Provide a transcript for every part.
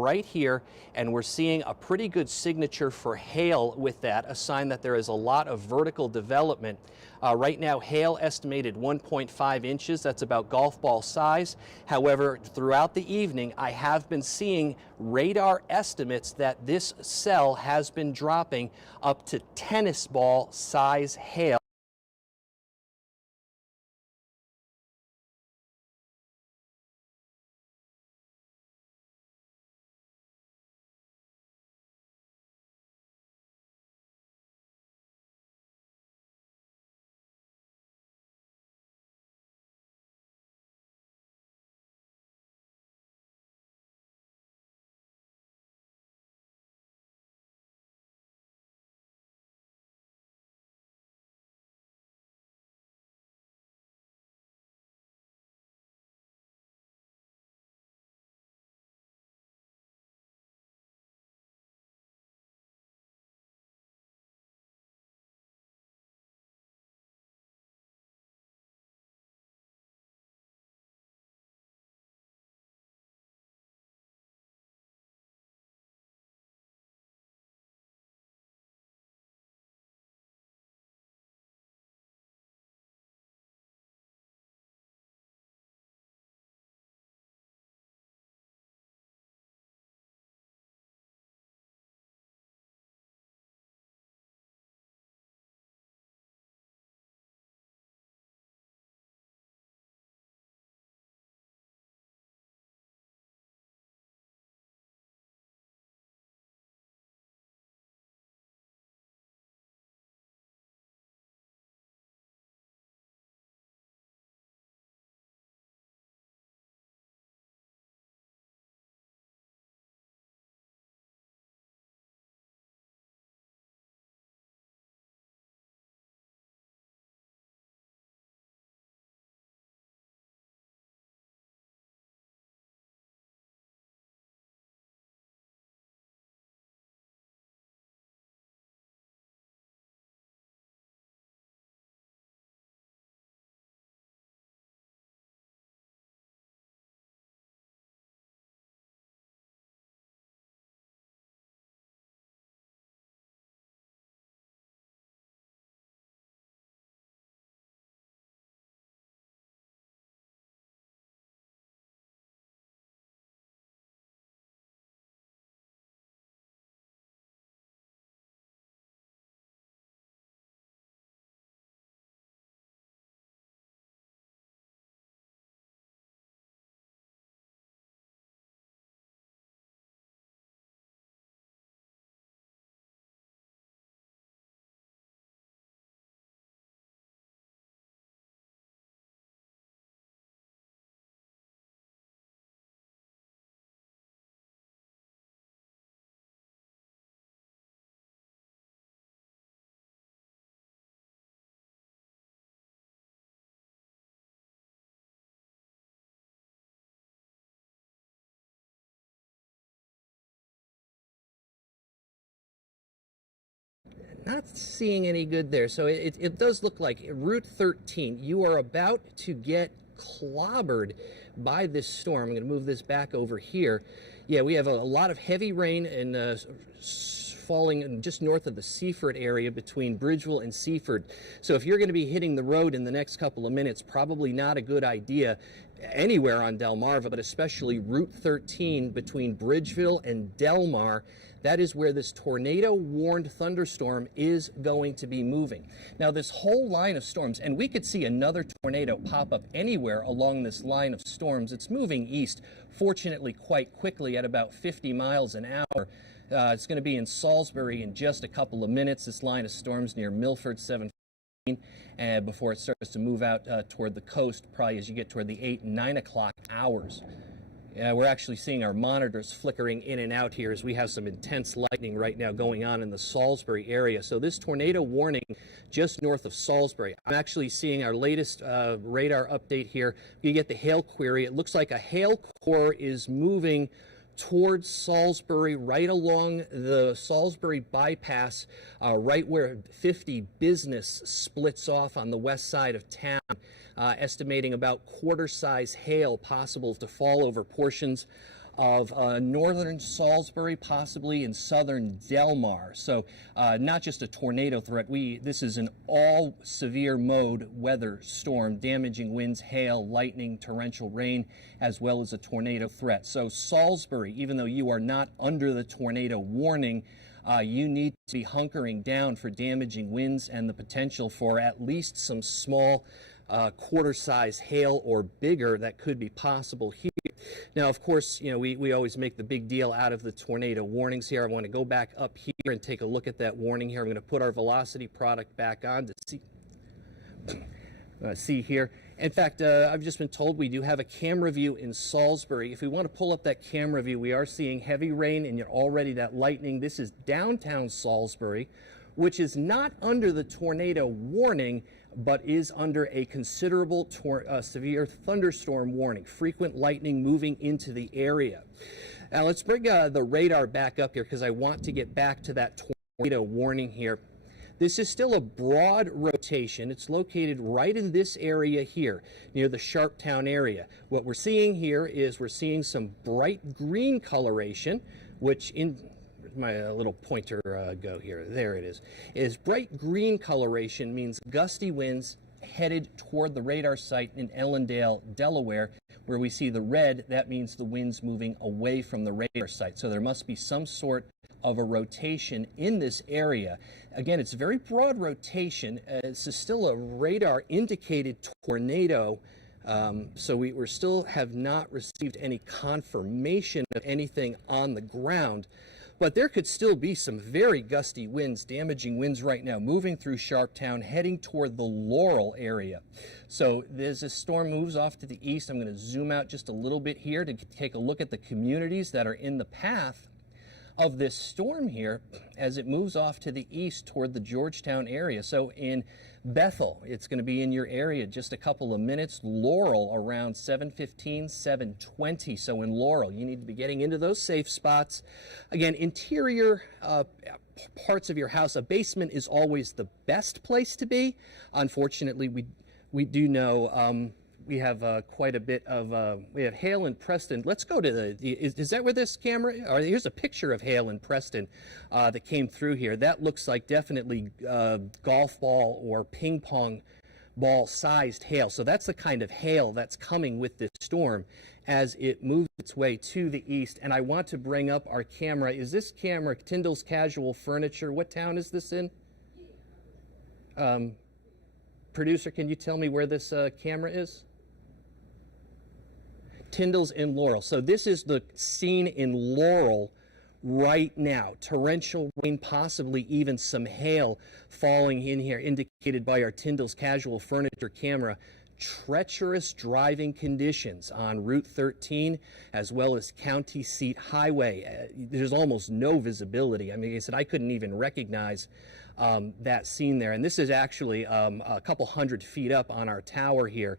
right here, and we're seeing a pretty good signature for hail with that, a sign that there is a lot of vertical development. Right now, hail estimated 1.5 inches. That's about golf ball size. However, throughout the evening, I have been seeing radar estimates that this cell has been dropping up to tennis ball size hail. Not seeing any good there. So it does look like Route 13, you are about to get clobbered by this storm. I'm going to move this back over here. Yeah, we have a lot of heavy rain and falling just north of the Seaford area between Bridgeville and Seaford. So if you're going to be hitting the road in the next couple of minutes, probably not a good idea anywhere on Delmarva, but especially Route 13 between Bridgeville and Delmar. That is where this tornado-warned thunderstorm is going to be moving. Now, this whole line of storms, and we could see another tornado pop up anywhere along this line of storms. It's moving east, fortunately, quite quickly at about 50 miles an hour. It's going to be in Salisbury in just a couple of minutes. This line of storms near Milford, 7:15, before it starts to move out toward the coast, probably as you get toward the 8 and 9 o'clock hours. We're actually seeing our monitors flickering in and out here as we have some intense lightning right now going on in the Salisbury area. So this tornado warning just north of Salisbury. I'm actually seeing our latest radar update here. You get the hail query. It looks like a hail core is moving towards Salisbury, right along the Salisbury bypass, right where 50 Business splits off on the west side of town. Estimating about quarter-size hail possible to fall over portions of northern Salisbury, possibly in southern Delmar. So not just a tornado threat. This is an all severe mode weather storm, damaging winds, hail, lightning, torrential rain, as well as a tornado threat. So Salisbury, even though you are not under the tornado warning, you need to be hunkering down for damaging winds and the potential for at least some small quarter-size hail or bigger that could be possible here. Now, of course, you know, we always make the big deal out of the tornado warnings here. I want to go back up here and take a look at that warning here. I'm going to put our Velocity product back on to see here. In fact, I've just been told we do have a camera view in Salisbury. If we want to pull up that camera view, we are seeing heavy rain and already that lightning. This is downtown Salisbury, which is not under the tornado warning, but is under a considerable severe thunderstorm warning, frequent lightning moving into the area. Now let's bring the radar back up here because I want to get back to that tornado warning here. This is still a broad rotation. It's located right in this area here, near the Sharptown area. What we're seeing here is we're seeing some bright green coloration, which my little pointer go here. There it is bright green coloration means gusty winds headed toward the radar site in Ellendale, Delaware. Where we see the red, that means the wind's moving away from the radar site. So there must be some sort of a rotation in this area. Again, it's a very broad rotation. This is still a radar indicated tornado. So we still have not received any confirmation of anything on the ground. But there could still be some very gusty winds, damaging winds right now, moving through Sharptown, heading toward the Laurel area. So as this storm moves off to the east, I'm going to zoom out just a little bit here to take a look at the communities that are in the path of this storm here as it moves off to the east toward the Georgetown area. So in Bethel, it's going to be in your area just a couple of minutes. Laurel around 7:15, 7:20. So in Laurel, you need to be getting into those safe spots. Again, interior parts of your house, a basement is always the best place to be. Unfortunately, we do know we have quite a bit of, we have hail in Preston. Let's go to is that where this camera, or here's a picture of hail in Preston that came through here. That looks like definitely golf ball or ping pong ball sized hail. So that's the kind of hail that's coming with this storm as it moves its way to the east. And I want to bring up our camera. Is this camera Tyndall's Casual Furniture? What town is this in? Producer, can you tell me where this camera is? Tyndall's in Laurel. So this is the scene in Laurel right now. Torrential rain, possibly even some hail falling in here, indicated by our Tyndall's Casual Furniture camera. Treacherous driving conditions on Route 13 as well as County Seat Highway. There's almost no visibility. I mean, I said I couldn't even recognize that scene there. And this is actually a couple hundred feet up on our tower here,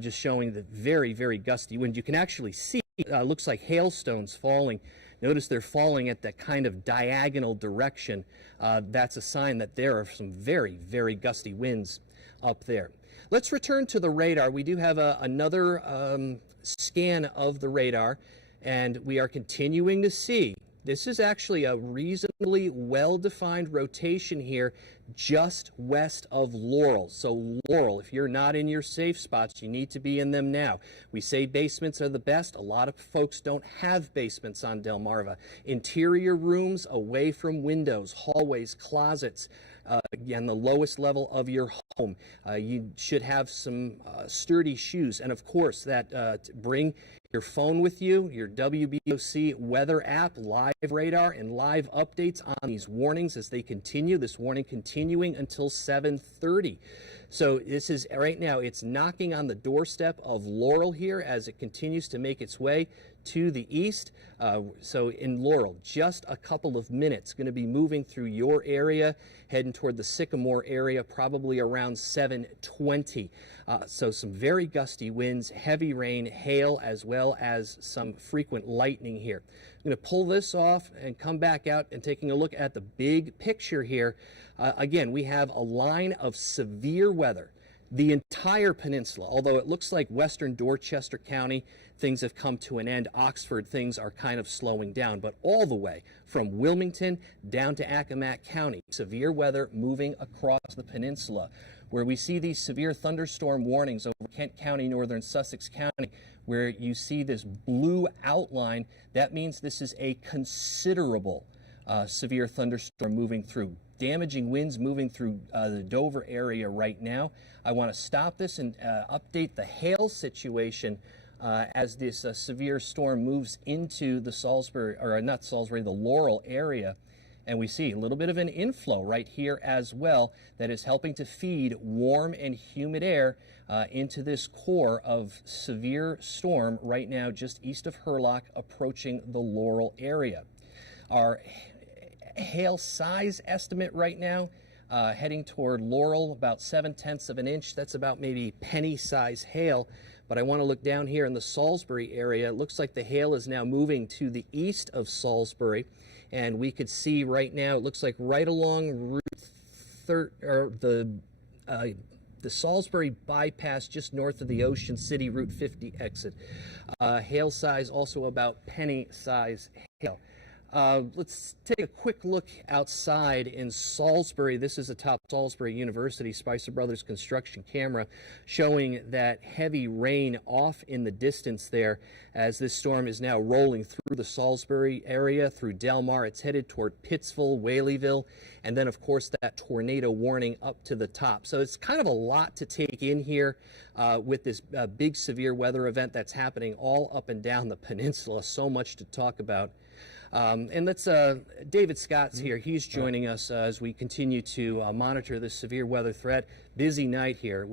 just showing the very, very gusty wind. You can actually see, looks like hailstones falling. Notice they're falling at that kind of diagonal direction. That's a sign that there are some very, very gusty winds up there. Let's return to the radar. We do have another scan of the radar, and we are continuing to see. This is actually a reasonably well-defined rotation here just west of Laurel. So Laurel, if you're not in your safe spots, you need to be in them now. We say basements are the best. A lot of folks don't have basements on Delmarva. Interior rooms away from windows, hallways, closets, again, the lowest level of your home. You should have some sturdy shoes. And of course, that bring your phone with you, your WBOC weather app, live radar, and live updates on these warnings as they continue. This warning continuing until 7:30. So this is right now, it's knocking on the doorstep of Laurel here as it continues to make its way to the east. So in Laurel, just a couple of minutes, going to be moving through your area, heading toward the Sycamore area, probably around 7:20. So some very gusty winds, heavy rain, hail, as well as some frequent lightning here. I'm going to pull this off and come back out and taking a look at the big picture here. Again, we have a line of severe weather, The entire peninsula, although it looks like western Dorchester County, things have come to an end. Oxford, things are kind of slowing down, but all the way from Wilmington down to Accomack County, severe weather moving across the peninsula, where we see these severe thunderstorm warnings over Kent County, northern Sussex County, where you see this blue outline. That means this is a considerable severe thunderstorm moving through. Damaging winds moving through the Dover area right now. I want to stop this and update the hail situation as this severe storm moves into the Salisbury, or not Salisbury, the Laurel area. And we see a little bit of an inflow right here as well that is helping to feed warm and humid air into this core of severe storm right now just east of Hurlock, approaching the Laurel area. Our hail size estimate right now heading toward Laurel, about 7/10 of an inch. That's about maybe penny size hail. But I want to look down here in the Salisbury area. It looks like the hail is now moving to the east of Salisbury, and we could see right now, it looks like right along the Salisbury bypass just north of the Ocean City Route 50 exit. Hail size also about penny size hail. Let's take a quick look outside in Salisbury. This is a top Salisbury University Spicer Brothers construction camera showing that heavy rain off in the distance there as this storm is now rolling through the Salisbury area, through Delmar. It's headed toward Pittsville, Whaleyville, and then, of course, that tornado warning up to the top. So it's kind of a lot to take in here with this big severe weather event that's happening all up and down the peninsula. So much to talk about. And let's, David Scott's here. He's joining us as we continue to monitor this severe weather threat. Busy night here.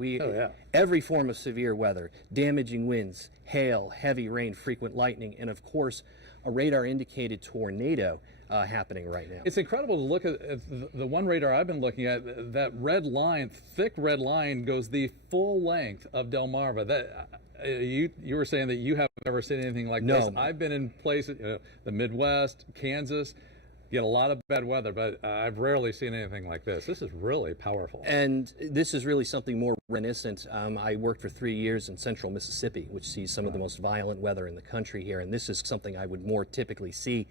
Every form of severe weather, damaging winds, hail, heavy rain, frequent lightning, and of course, a radar indicated tornado happening right now. It's incredible to look at the one radar I've been looking at. That red line, thick red line, goes the full length of Delmarva. That you were saying that you haven't ever seen anything like this. I've been in places, the Midwest, Kansas, get a lot of bad weather, but I've rarely seen anything like this. This is really powerful. And this is really something more reminiscent. I worked for 3 years in central Mississippi, which sees some of the most violent weather in the country here, and this is something I would more typically see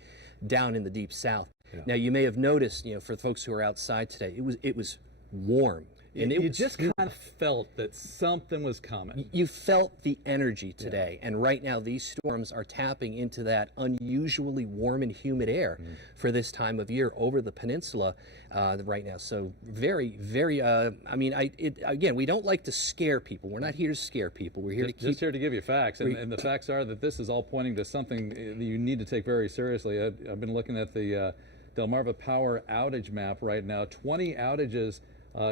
down in the deep south. Now, you may have noticed, for the folks who are outside today, it was warm. And you just kind of felt that something was coming. You felt the energy today, and right now these storms are tapping into that unusually warm and humid air for this time of year over the peninsula right now. So very, very, again, we don't like to scare people. We're not here to scare people. We're here just here to give you facts, and the facts are that this is all pointing to something that you need to take very seriously. I've been looking at the Delmarva Power outage map right now. 20 outages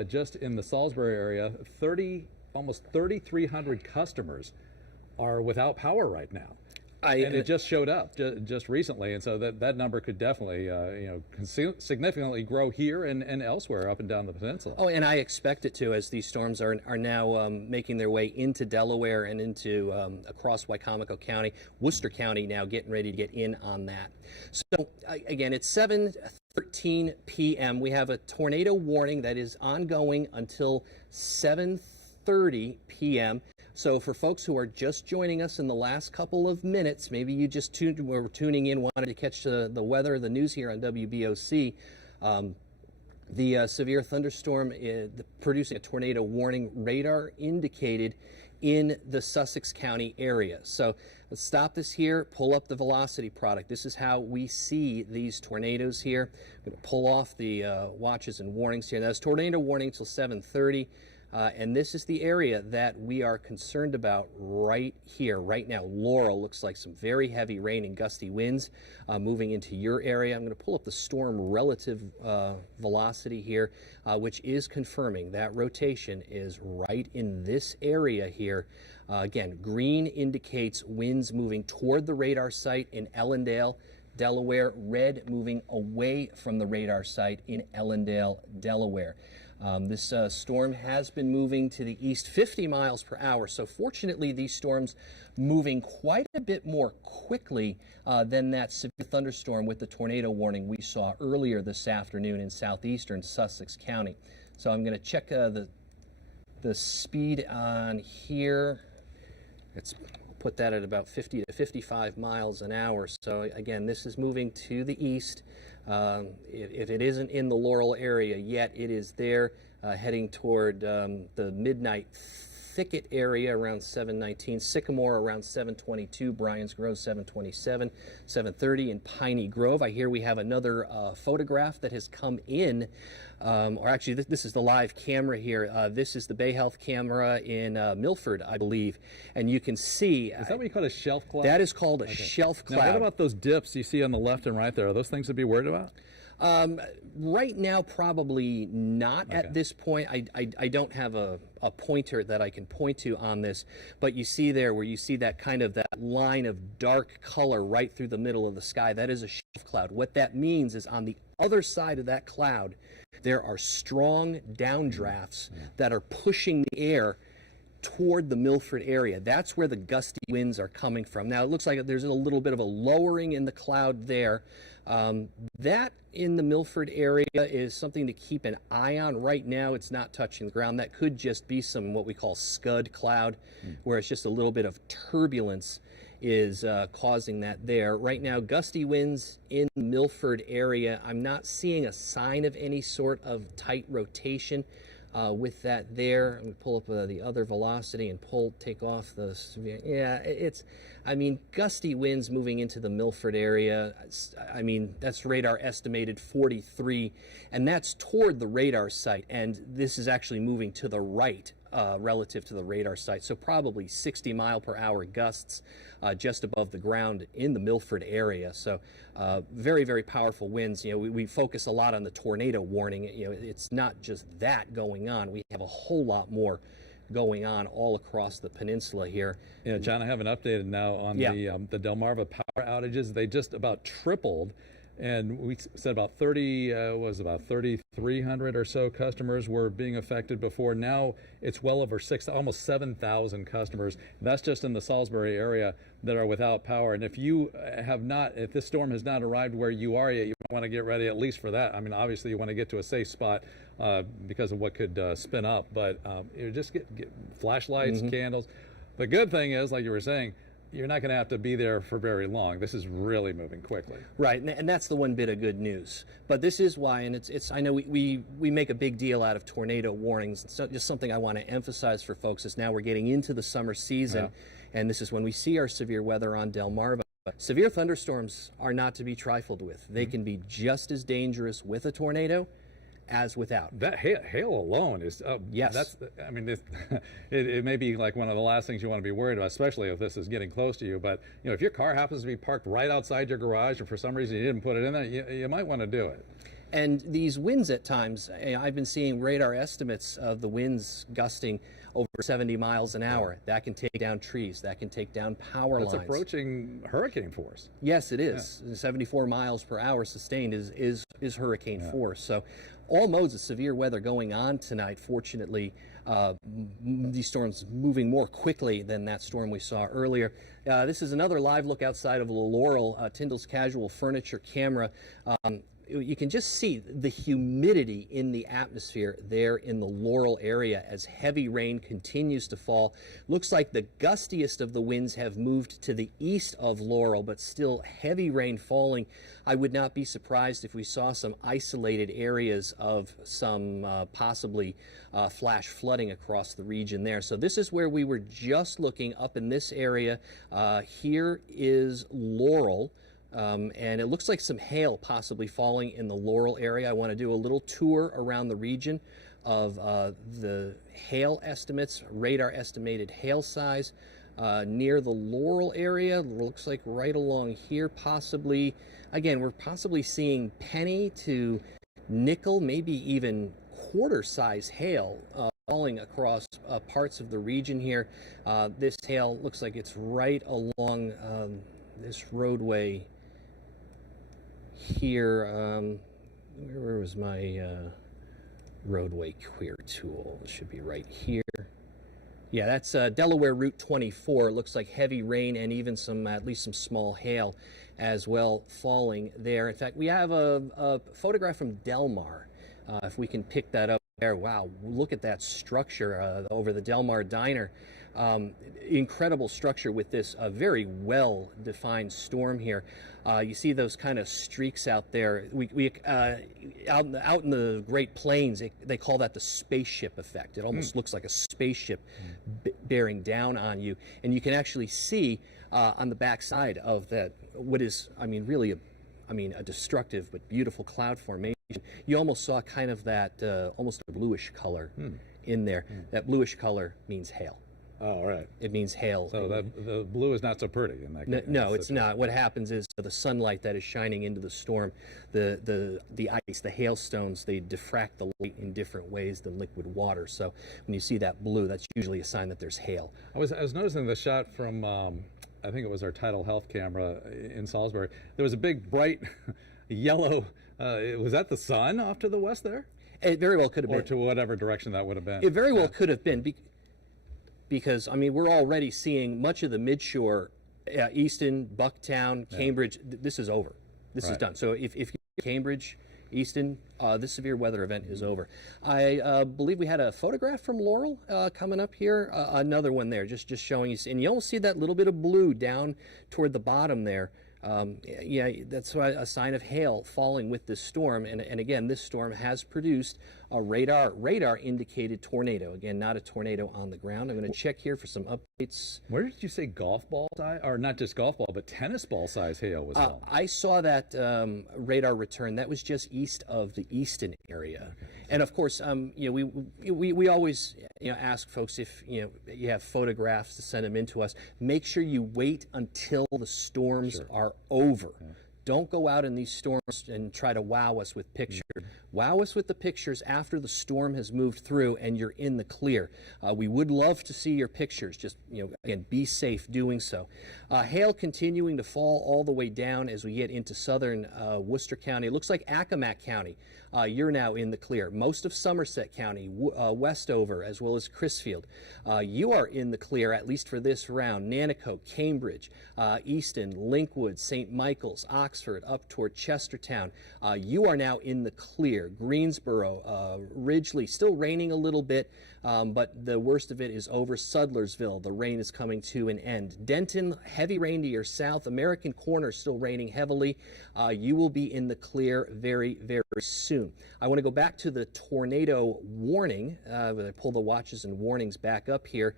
just in the Salisbury area. Almost 3,300 customers are without power right now. And it just showed up just recently, and so that number could definitely significantly grow here and elsewhere up and down the peninsula. Oh, and I expect it to, as these storms are now making their way into Delaware and into across Wycomico County, Worcester County now getting ready to get in on that. So again, it's 7:13 p.m. We have a tornado warning that is ongoing until 7:30 p.m. So for folks who are just joining us in the last couple of minutes, maybe you just were tuning in, wanted to catch the weather, the news here on WBOC. The severe thunderstorm producing a tornado warning, radar indicated in the Sussex County area. So let's stop this here, pull up the velocity product. This is how we see these tornadoes here. I'm going to pull off the watches and warnings here. Now, it's tornado warning till 7:30. And this is the area that we are concerned about right here, right now. Laurel looks like some very heavy rain and gusty winds moving into your area. I'm going to pull up the storm relative velocity here, which is confirming that rotation is right in this area here. Again, green indicates winds moving toward the radar site in Ellendale, Delaware. Red moving away from the radar site in Ellendale, Delaware. This storm has been moving to the east 50 miles per hour, so fortunately these storms moving quite a bit more quickly than that severe thunderstorm with the tornado warning we saw earlier this afternoon in southeastern Sussex County. So I'm going to check the the speed on here, let's put that at about 50 to 55 miles an hour. So again, this is moving to the east. If it isn't in the Laurel area yet, it is there, heading toward the Midnight Thicket area around 719, Sycamore around 722, Bryan's Grove 727, 730, and Piney Grove. I hear we have another photograph that has come in, or actually this is the live camera here. This is the Bay Health camera in Milford, I believe, and you can see. Is that what you call a shelf cloud? That is called a shelf cloud. Now, what about those dips you see on the left and right there? Are those things to be worried about? Right now, probably not at this point. I don't have a pointer that I can point to on this, but you see there where you see that kind of that line of dark color right through the middle of the sky. That is a shelf cloud. What that means is on the other side of that cloud, there are strong downdrafts that are pushing the air toward the Milford area. That's where the gusty winds are coming from. Now, it looks like there's a little bit of a lowering in the cloud there. That in the Milford area is something to keep an eye on. Right now, it's not touching the ground. That could just be some what we call scud cloud, where it's just a little bit of turbulence is causing that there. Right now, gusty winds in the Milford area. I'm not seeing a sign of any sort of tight rotation with that there. I'm going to pull up the other velocity and take off the severe. Yeah, I mean, gusty winds moving into the Milford area. I mean, that's radar estimated 43, and that's toward the radar site, and this is actually moving to the right relative to the radar site. So probably 60-mile-per-hour gusts just above the ground in the Milford area. So very, very powerful winds. You know, we focus a lot on the tornado warning. You know, it's not just that going on. We have a whole lot more going on all across the peninsula here. Yeah, John, I have an update now on the Delmarva power outages. They just about tripled. And we said about 3,300 or so customers were being affected before. Now it's well over almost 7,000 customers. That's just in the Salisbury area that are without power. And if this storm has not arrived where you are yet, you want to get ready at least for that. I mean, obviously you want to get to a safe spot because of what could spin up. But you just get flashlights, candles. The good thing is, like you were saying, you're not going to have to be there for very long. This is really moving quickly. Right, and that's the one bit of good news. But this is why, and it's I know we make a big deal out of tornado warnings. It's just something I want to emphasize for folks is now we're getting into the summer season, and this is when we see our severe weather on Delmarva. Severe thunderstorms are not to be trifled with. They can be just as dangerous with a tornado as without. That hail alone is, yes. I mean, it may be like one of the last things you want to be worried about, especially if this is getting close to you. But, you know, if your car happens to be parked right outside your garage and for some reason you didn't put it in there, you might want to do it. And these winds at times, I've been seeing radar estimates of the winds gusting over 70 miles an hour. That can take down trees. That can take down power lines. That's approaching hurricane force. Yes, it is. 74 miles per hour sustained is hurricane force. So all modes of severe weather going on tonight. Fortunately, these storms moving more quickly than that storm we saw earlier. This is another live look outside of Laurel, Tyndall's Casual Furniture camera. You can just see the humidity in the atmosphere there in the Laurel area as heavy rain continues to fall. Looks like the gustiest of the winds have moved to the east of Laurel, but still heavy rain falling. I would not be surprised if we saw some isolated areas of some possibly flash flooding across the region there. So this is where we were just looking up in this area. Here is Laurel. And it looks like some hail possibly falling in the Laurel area. I want to do a little tour around the region of the hail estimates, radar estimated hail size near the Laurel area. Looks like right along here possibly. Again, we're possibly seeing penny to nickel, maybe even quarter size hail falling across parts of the region here. This hail looks like it's right along this roadway here. Where was my roadway clear tool? It should be right here. Yeah, that's Delaware Route 24. It looks like heavy rain and even at least some small hail as well falling there. In fact, we have a photograph from Delmar. If we can pick that up. there. Wow, look at that structure over the Del Mar Diner. Incredible structure with this very well-defined storm here. You see those kind of streaks out there. Out in the Great Plains, they call that the spaceship effect. It almost looks like a spaceship bearing down on you, and you can actually see on the backside of that what is, I mean, really a destructive but beautiful cloud formation. You almost saw kind of that almost a bluish color in there. That bluish color means hail. Oh, right. It means hail. So the blue is not so pretty in that case. No, it's not. What happens is the sunlight that is shining into the storm, the ice, the hailstones, they diffract the light in different ways than liquid water. So when you see that blue, that's usually a sign that there's hail. I was noticing the shot from I think it was our Tidal Health camera in Salisbury. There was a big bright yellow. Was that the sun off to the west there? It very well could have been. Or to whatever direction that would have been. It very well could have been. Because, I mean, we're already seeing much of the midshore, Easton, Bucktown, Cambridge, this is over. This is done. So if you're Cambridge, Easton, this severe weather event is over. I believe we had a photograph from Laurel coming up here. Another one there, just showing you. And you almost see that little bit of blue down toward the bottom there. Yeah, that's a sign of hail falling with this storm. And again, this storm has produced a radar indicated tornado. Again, not a tornado on the ground. I'm going to check here for some updates. Where did you say golf ball size, or not just golf ball, but tennis ball size hail was falling? I saw that radar return. That was just east of the Easton area. Okay. And of course, you know, we always ask folks if you have photographs to send them in to us. Make sure you wait until the storms are over. Yeah. Don't go out in these storms and try to wow us with pictures. Wow us with the pictures after the storm has moved through and you're in the clear. We would love to see your pictures. Just, again, be safe doing so. Hail continuing to fall all the way down as we get into southern Worcester County. It looks like Accomack County, you're now in the clear. Most of Somerset County, Westover, as well as Crisfield. You are in the clear, at least for this round. Nanticoke, Cambridge, Easton, Linkwood, St. Michael's, Oxford, up toward Chestertown. You are now in the clear. Greensboro, Ridgely, still raining a little bit, but the worst of it is over. Sudlersville, the rain is coming to an end. Denton, heavy rain to your south. American Corner, still raining heavily. You will be in the clear very, very soon. I want to go back to the tornado warning. I pull the watches and warnings back up here.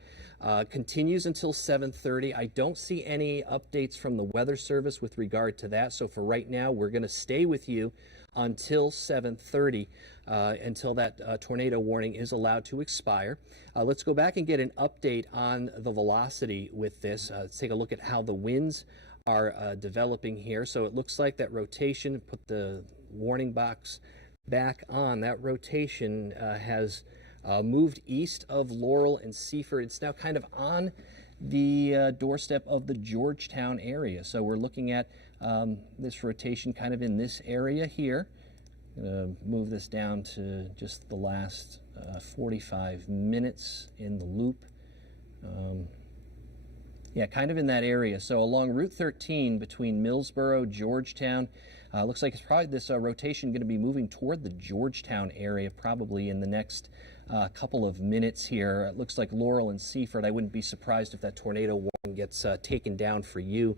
Continues until 7:30. I don't see any updates from the Weather Service with regard to that. So for right now, we're going to stay with you until 7:30, until that tornado warning is allowed to expire. Let's go back and get an update on the velocity with this. Let's take a look at how the winds are developing here. So it looks like that rotation, put the warning box back on, that rotation has moved east of Laurel and Seaford. It's now kind of on the doorstep of the Georgetown area. So we're looking at this rotation kind of in this area here. I'm going to move this down to just the last 45 minutes in the loop. Yeah, kind of in that area. So along Route 13 between Millsboro, Georgetown, looks like it's probably this rotation going to be moving toward the Georgetown area probably in the next couple of minutes here. It looks like Laurel and Seaford. I wouldn't be surprised if that tornado warning gets taken down for you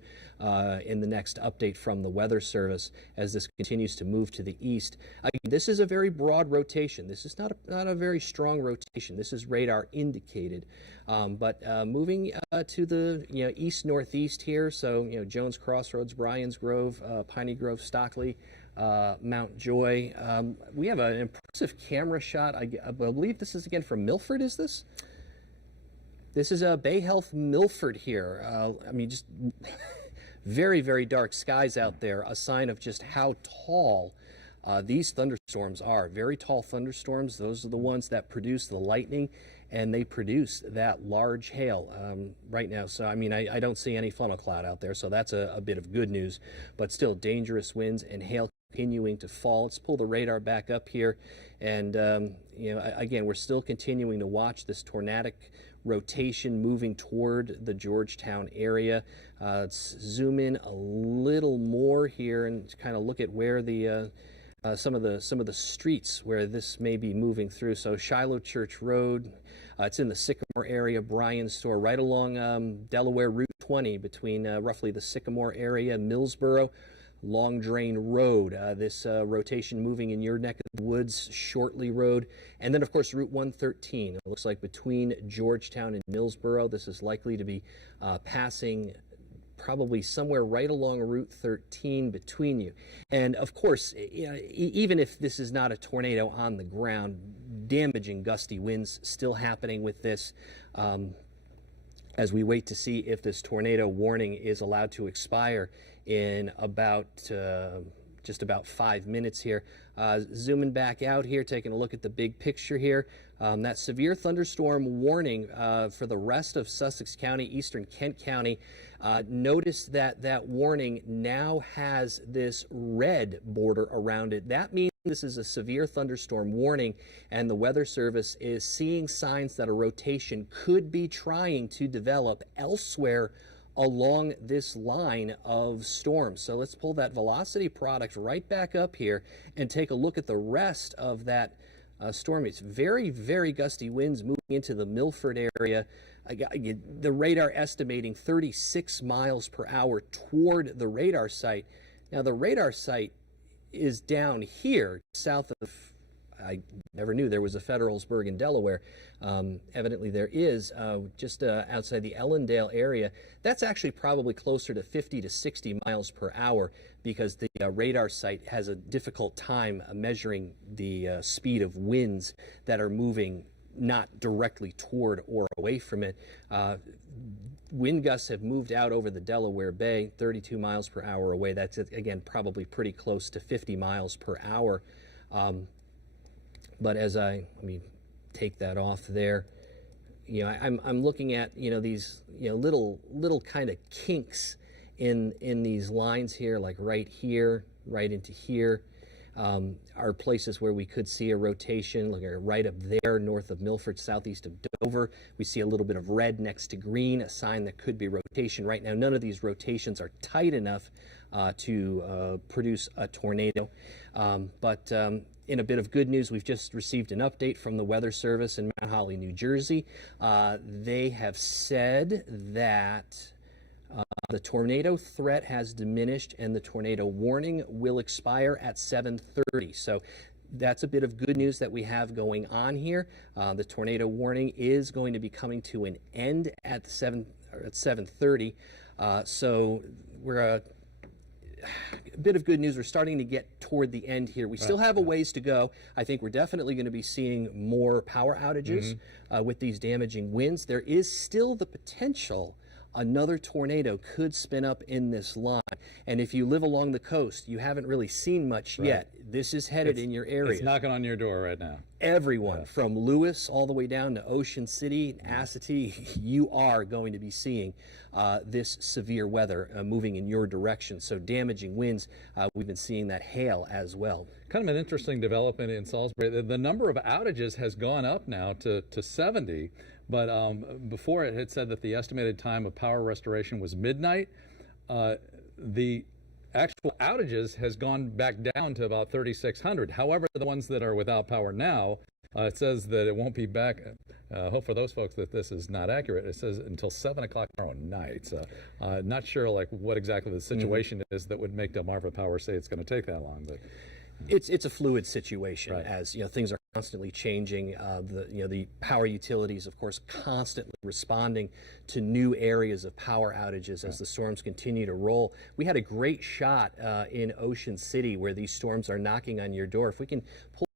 in the next update from the Weather Service as this continues to move to the east. This is a very broad rotation. This is not a very strong rotation. This is radar indicated, but moving to the east-northeast here. So Jones Crossroads, Bryan's Grove, Piney Grove, Stockley, Mount Joy. We have an impressive camera shot. I believe this is again from Milford. Is this? This is Bay Health Milford here. I mean, just very, very dark skies out there. A sign of just how tall these thunderstorms are. Very tall thunderstorms. Those are the ones that produce the lightning, and they produce that large hail right now. So, I mean, I don't see any funnel cloud out there, so that's a bit of good news. But still, dangerous winds and hail continuing to fall. Let's pull the radar back up here. And, again, we're still continuing to watch this tornadic rotation moving toward the Georgetown area. Let's zoom in a little more here and kind of look at where the some of the streets where this may be moving through. So Shiloh Church Road, it's in the Sycamore area, Bryan's store, right along Delaware Route 20 between roughly the Sycamore area, Millsboro, Long Drain Road. This rotation moving in your neck of the woods, Shortley Road, and then of course Route 113. It looks like between Georgetown and Millsboro, this is likely to be passing probably somewhere right along Route 13 between you. And of course, you know, even if this is not a tornado on the ground, damaging gusty winds still happening with this as we wait to see if this tornado warning is allowed to expire in about just about 5 minutes here. Zooming back out here, taking a look at the big picture here. That severe thunderstorm warning for the rest of Sussex County, eastern Kent County. Notice that that warning now has this red border around it. That means this is a severe thunderstorm warning, and the Weather Service is seeing signs that a rotation could be trying to develop elsewhere along this line of storms. So let's pull that velocity product right back up here and take a look at the rest of that storm. It's very, very gusty winds moving into the Milford area. The radar estimating 36 miles per hour toward the radar site. Now the radar site is down here south of, I never knew there was a Federalsburg in Delaware. Evidently there is, just outside the Ellendale area. That's actually probably closer to 50 to 60 miles per hour because the radar site has a difficult time measuring the speed of winds that are moving not directly toward or away from it. Wind gusts have moved out over the Delaware Bay, 32 miles per hour away. That's, again, probably pretty close to 50 miles per hour. But as let me take that off there, you know, I'm looking at, you know, these, you know, little kind of kinks in these lines here, like right here, right into here, are places where we could see a rotation. Look at right up there, north of Milford, southeast of Dover. We see a little bit of red next to green, a sign that could be rotation. Right now, none of these rotations are tight enough to produce a tornado. But in a bit of good news, we've just received an update from the Weather Service in Mount Holly, New Jersey. They have said that the tornado threat has diminished and the tornado warning will expire at 7:30. So that's a bit of good news that we have going on here. The tornado warning is going to be coming to an end at 7:30. So we're a bit of good news. We're starting to get toward the end here. We still have a ways to go. I think we're definitely going to be seeing more power outages with these damaging winds. There is still the potential another tornado could spin up in this line. And if you live along the coast, you haven't really seen much yet. This is headed in your area. It's knocking on your door right now. Everyone, from Lewis all the way down to Ocean City, Assateague, you are going to be seeing this severe weather moving in your direction. So damaging winds, we've been seeing that hail as well. Kind of an interesting development in Salisbury. The number of outages has gone up now to 70. But before it had said that the estimated time of power restoration was midnight. The actual outages has gone back down to about 3,600. However, the ones that are without power now, it says that it won't be back. Hope for those folks that this is not accurate. It says until 7 o'clock tomorrow night. So not sure like what exactly the situation is that would make Delmarva Power say it's going to take that long. But it's a fluid situation, as you know, things are constantly changing. The power utilities, of course, constantly responding to new areas of power outages as the storms continue to roll. We had a great shot in Ocean City where these storms are knocking on your door. If we can pull